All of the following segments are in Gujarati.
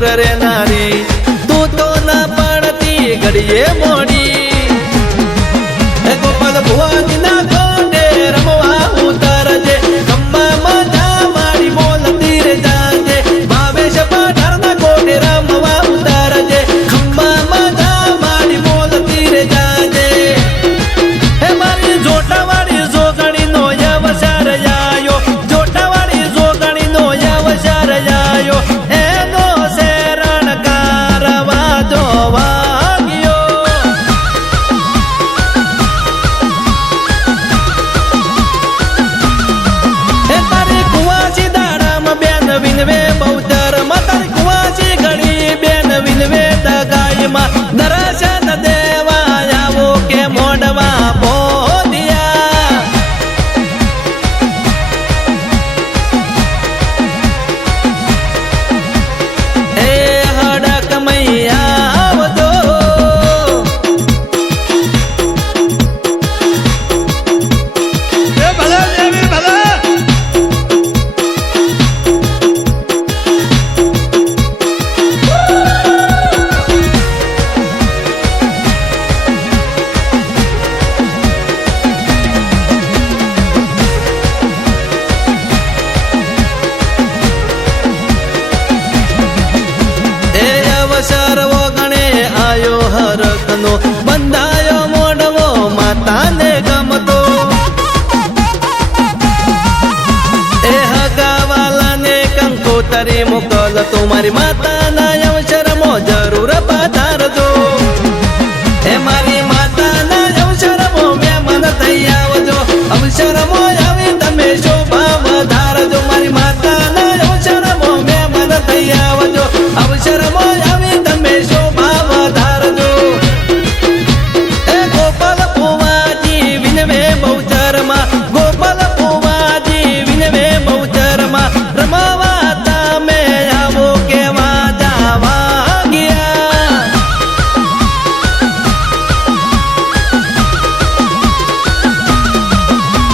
પૂર રે નારી તું તો ના પડતી ઘડીએ મોડી ગોપાલ ભુવાની ના કોડે રમવા ઉતારજે ગમ્મા મજા મારી બોલતી રે જાજે ભાવેશ પઠાર ના કોડે રમવા ઉતારજે ગમ્મા મજા મારી બોલતી રે જાજે હે મારી જોટાવાળી જોગણી નો અવસર આયો જોટાવાળી જોગણી નો અવસર આયો એનો શેરણ કારવા જોવા ગયો હે તારી કુવાસી દાડામાં બેન વિનવે બહુચર માં તારી કુવાસી ઘડી બેન વિનવે દગાઈમાં દર્શન દેવા આવો કે મોડવા બોલિયા એ હડક મૈયા આવજો એ ભલા દેવી ભલા એ અવસર વગણે આયો હરકનો બંધાયો મોડવો માતાને ગમતો એ હગાવાલાને કંકોતરી મોકલતો મારી માતાના અવસરમાં જરૂર પધારજો એ મારી માતાના અવસરમાં મહેમાન થઈ આવજો અવસરમાં આવી તમે શોભા વધારજો મારી માતાના અવસરમાં મહેમાન થઈ આવજો અવસરમાં આવી તમે શોભા વધારજો એ ગોપાલ ભુવાજી વિનવે બહુચરમાં ગોપાલ ભુવાજી વિનવે બહુચરમાં રમાવા તમે આવો કેવા જાવા ગયા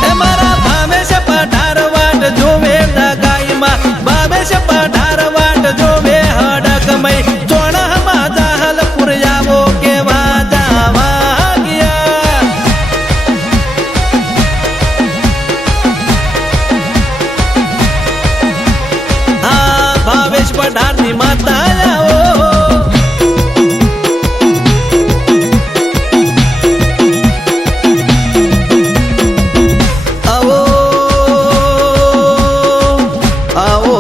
એ મારા ભાવેશ પઠાર વાટ જોવે દગાઈમાં ભાવેશ પઠાર વાટ જોવે હડકમય ચોણમાં જાહલપુર આવો કેવા જાવા ગયા હા ભાવેશ પઠારની માતા આવો આવો આવો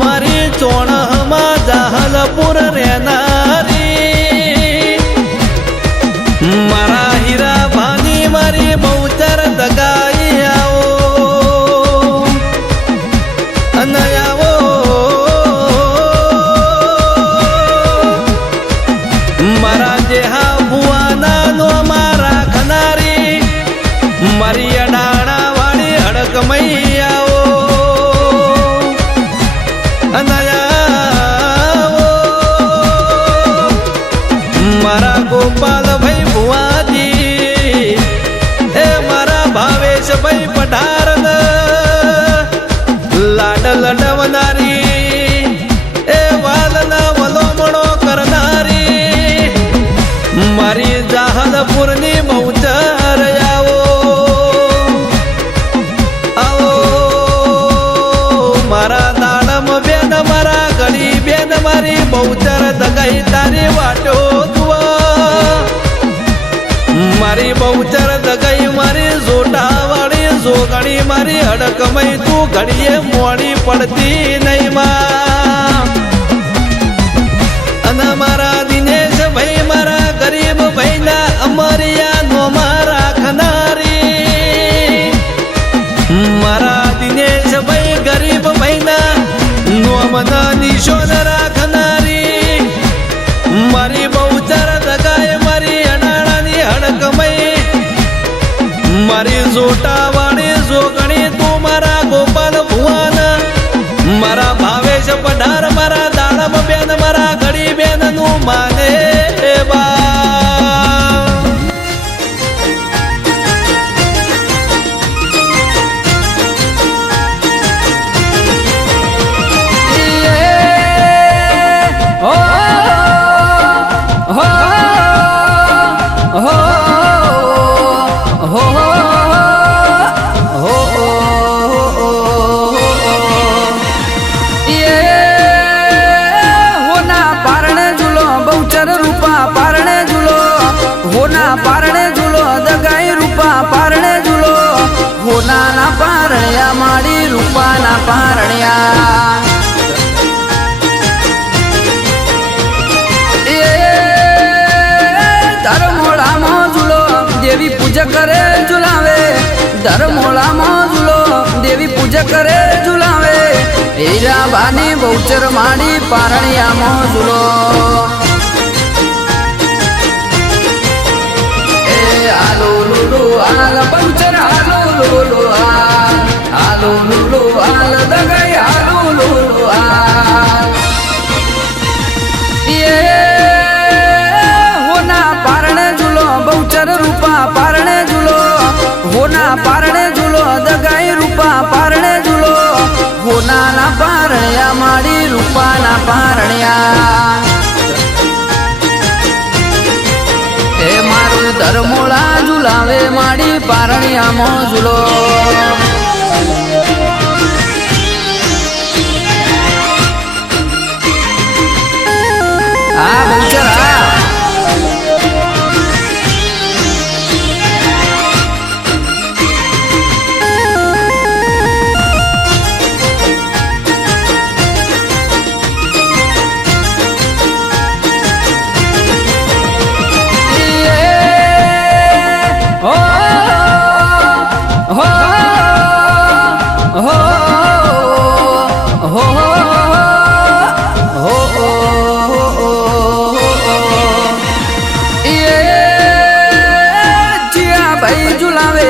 મારી ચોણમાં જાહલપુર રહેનારી મારા હીરા ભાની મારી બહુચર દગાઈ આવો અને આવો મારા જેહા ભુવાના નો મારા ખનારી મારી અડાણા વાળી હડકમઈ આવો અને આવો મારા ગોપાલભાઈ ભુવાજી એ મારા ભાવેશભાઈ પઠાર લાડ લડવનારી એ વાલના વલોમણો કરનારી મારી જાહલપુરની બહુચર આવો આવો મારા દાડમ બેન મારા ગળી બેન મારી બહુચર દગાઈ તારી વાટો જુઓ મારી બહુચર દગાઈ મારી જોટાવાળી જોગણી મારી હડકમય તું ઘડીએ મોડી પડતી નહીં માં અને મારા દિનેશ ભાઈ મારા ગરીબ ભાઈના અમરિયા નો મારા ખનારી મારા દિનેશ ભાઈ ગરીબ ભાઈના નોમના નિશોન રાખનારી મારી બહુચર દગાએ મારી અડાણાની હડકમય મારી જોટાવાળી જોગણી તું મારા ગોપાલ ભુવાન મારા ભાવેશ પઠાર મારા દાડમ બેન મારા ઘડી બેન નું માને બા હો હો પારણે ઝૂલો દગાઈ રૂપા પારણે ઝૂલો હોનાના પારણ્યા મારી રૂપાના પારણ્યા એ ધરમોળામાં ઝૂલો દેવી પૂજા કરે ઝુલાવે ધરમોળામાં ઝૂલો દેવી પૂજા કરે ઝુલાવે હીરાબાની બહુચર માડી પારણ્યામાં ઝૂલો આલો લુલુ આલ બહુચર આલો લુલુ આલો લુલુ આલ દગાઈ આલો લુલુ હોના પારણે ઝૂલો બહુચર રૂપા પારણે ઝૂલો હોના પારણે ઝૂલો દગાઈ રૂપા પારણે ઝૂલો હોનાના પારણ્યા મારી રૂપાના પારણ્યા એ મારું ધરમોળા ઝુલાવે માડી પારણિયામાં ઝૂલો આ બહુચર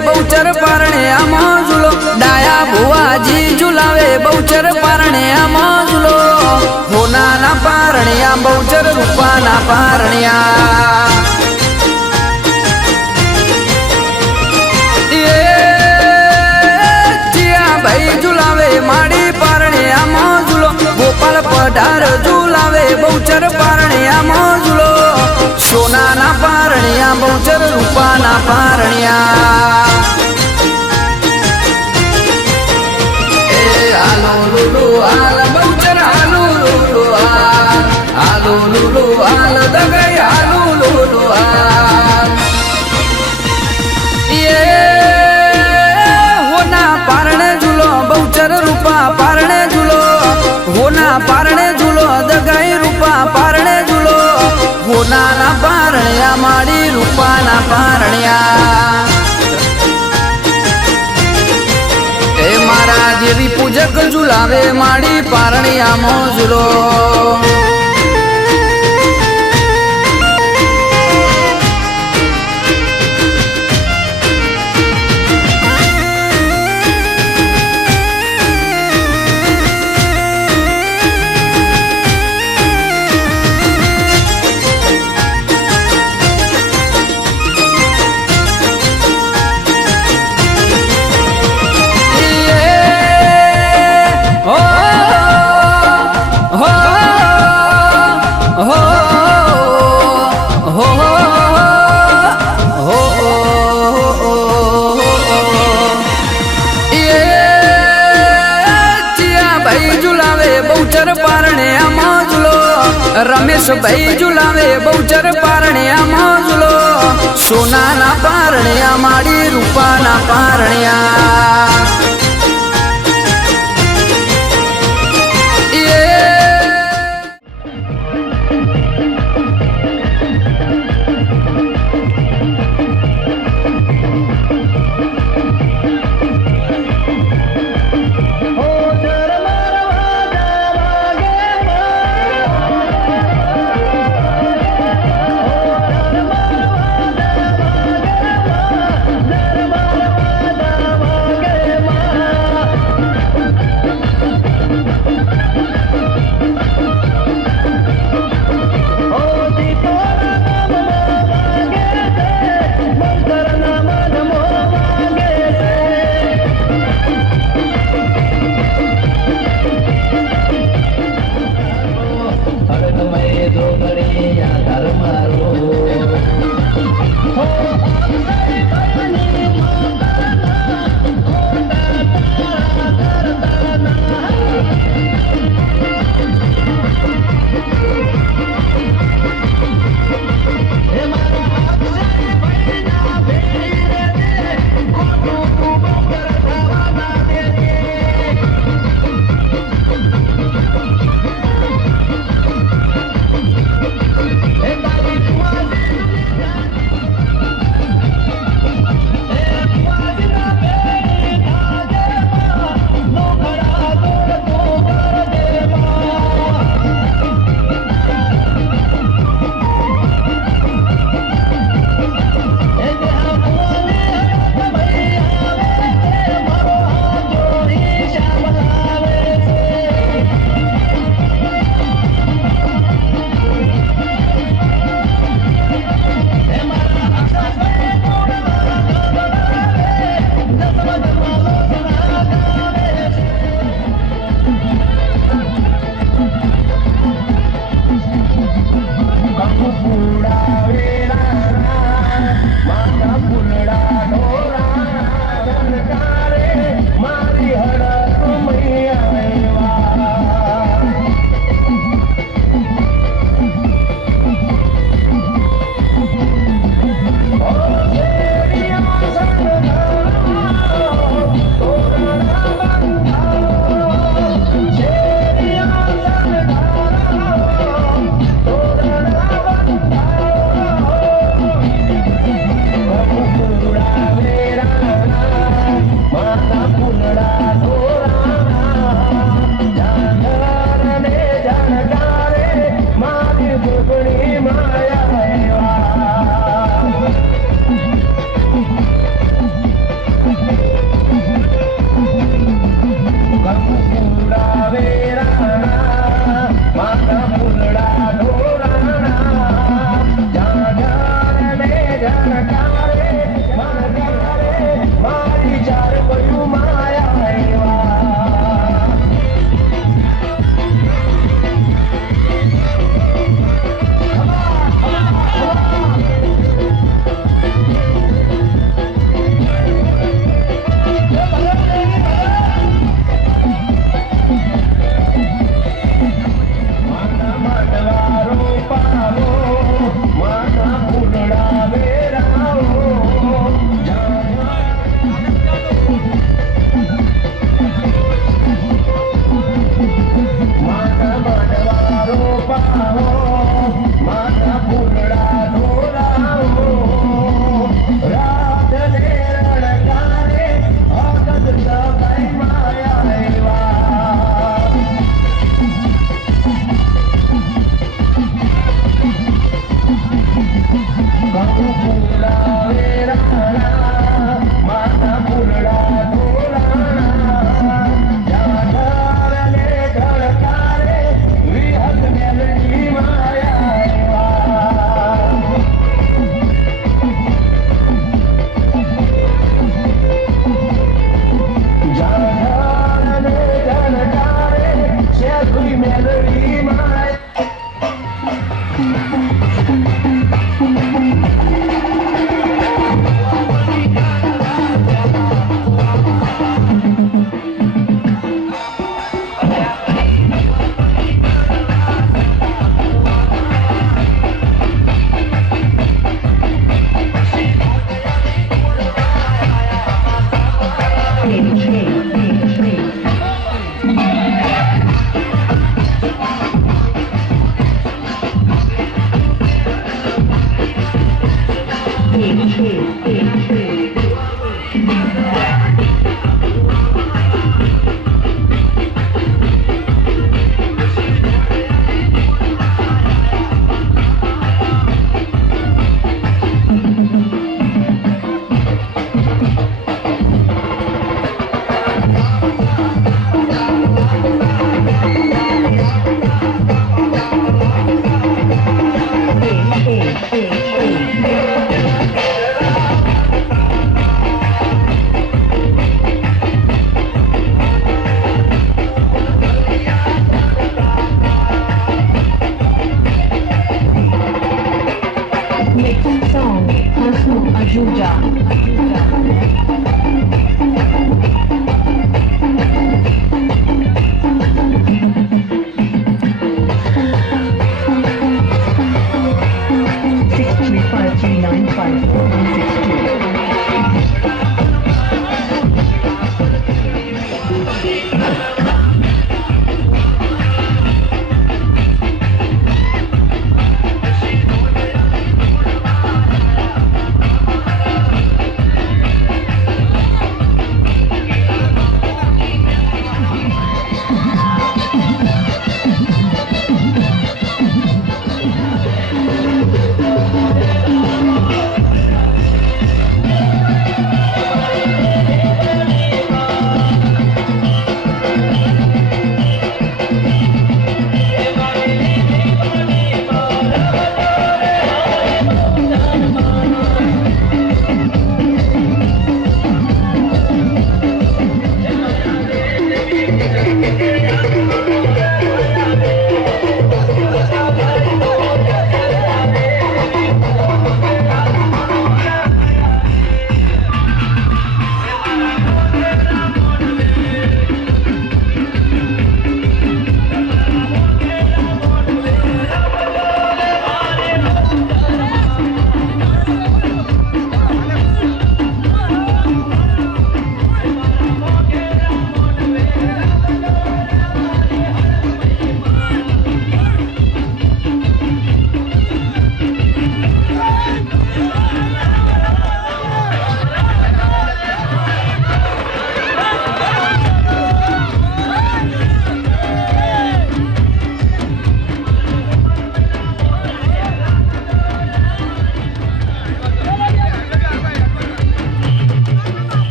બહુચર પારણે આમાં ઝૂલો ડાયા ભુવાજી ઝુલાવે બહુચર પારણે આમાં ઝૂલો હોનાના પારણ્યા બહુચર રૂપાના પારણ્યા ભાઈ ઝુલાવે માડી પારણે આમાં ઝૂલો ગોપાલ પઢાર ઝુલાવે બહુચર પારણે આમાં ઝૂલો સોનાના પારણ્યા બહુચર રૂપાના પારણ્યા એ આલો લુલુ આલ બહુચર આલો લુલુ આલો લુલુ આલ દગાઈ આલો લુલુ હોના પારણે ઝૂલો બહુચર રૂપા પારણે ઝૂલો હોના પારણે ઝૂલો દગાઈ રૂપા પારણે ઝૂલો હોનાના પારણ્યા માડી રૂપાના પારણ્યા એ મારા દેવી પૂજક ઝુલાવે માડી પારણ્યામાં ઝૂલો રમેશભાઈ ઝુલાવે બહુચર પારણ્યામાં ઝૂલો સોનાના પારણ્યા માડી રૂપાના પારણ્યા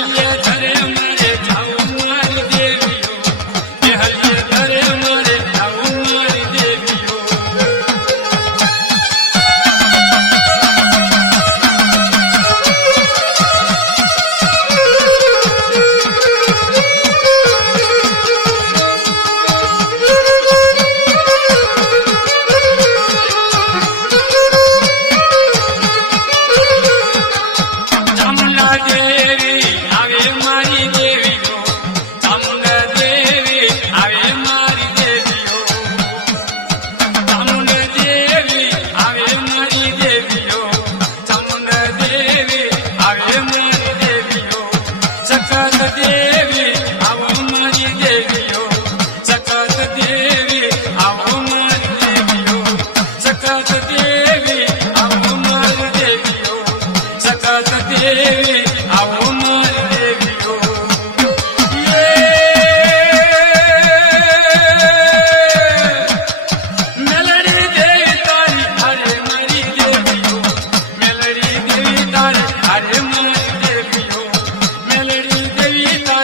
હલિયે ધરે મારે જાવું મારી દેવીઓ એ હલિયે ધરે મારે જાવું મારી દેવીઓ ચામુંડા દેવી આવે મારી દેવીઓ ચામુંડા દેવી આવે મારી દેવીઓ ચામુંડા દેવી આવે મારી દેવીઓ ચામુંડા દેવી આવે મારી દેવીઓ સખત દેવી આવો મારી દેવીઓ સખત દેવી આવો મારી દેવીઓ સખત દેવી આવો મારી દેવીઓ સખત દેવી આવો મારી દેવીઓ મેલડી દેવી તારી હરે મારી દેવીઓ મેલડી દેવી તારી હરે મારી દેવીઓ મેલડી દેવી તારી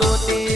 ગોતી